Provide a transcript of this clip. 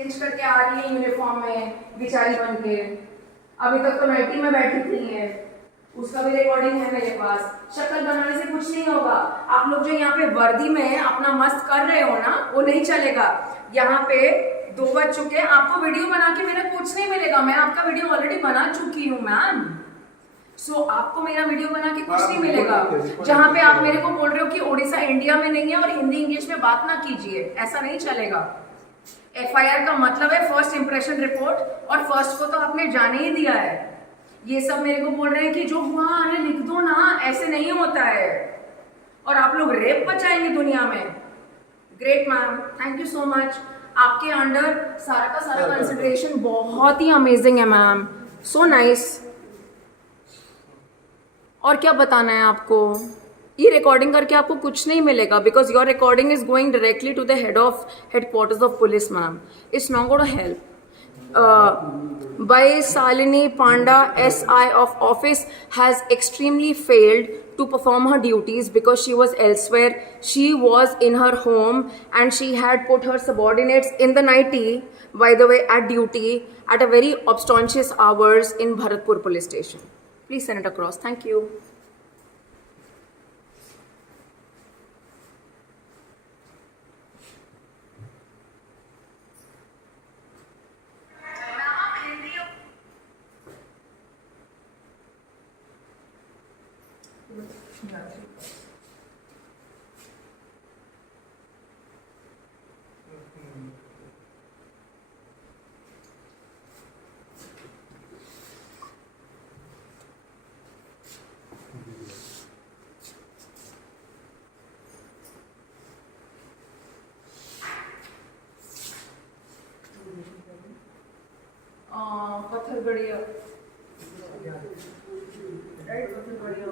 Change करके आ रही है यूनिफॉर्म में बेचारी बन के। अभी तक तो नैटी में बैठी थी है, उसका भी रिकॉर्डिंग है मेरे पास। शक्ल बनाने से कुछ नहीं होगा। आप लोग जो यहाँ पे वर्दी में अपना मस्त कर रहे हो ना, वो नहीं चलेगा। यहाँ पे 2 बज चुके हैं, आपको वीडियो बना के मेरा कुछ नहीं मिलेगा। मैं आपका वीडियो ऑलरेडी बना चुकी हूँ मैम। सो आपको मेरा वीडियो बना के कुछ नहीं मिलेगा। जहाँ पे आप मेरे को बोल रहे हो कि ओडिशा इंडिया में नहीं है और हिंदी इंग्लिश में बात ना कीजिए, ऐसा नहीं चलेगा। FIR का मतलब है फर्स्ट इंप्रेशन रिपोर्ट, और फर्स्ट को तो आपने जाने ही दिया है। ये सब मेरे को बोल रहे हैं कि जो हुआ अरे लिख दो ना, ऐसे नहीं होता है। और आप लोग रेप बचाएंगे दुनिया में। Great ma'am, thank you so much. आपके अंडर सारा का सारा कंसिडरेशन बहुत ही अमेजिंग है मैम, सो नाइस। और क्या बताना है आपको? ये रिकॉर्डिंग करके आपको कुछ नहीं मिलेगा, because your recording is going directly to the headquarters of police ma'am. It's not gonna help. By Salini Panda, SI of office, has extremely failed to perform her duties because she was elsewhere. She was in her home and she had put her subordinates in the nighty, by the way, at duty at a very obnoxious hours in Bharatpur police station. Please send it across. Thank you. पत्थर बढ़िया, right? पत्थर बढ़िया।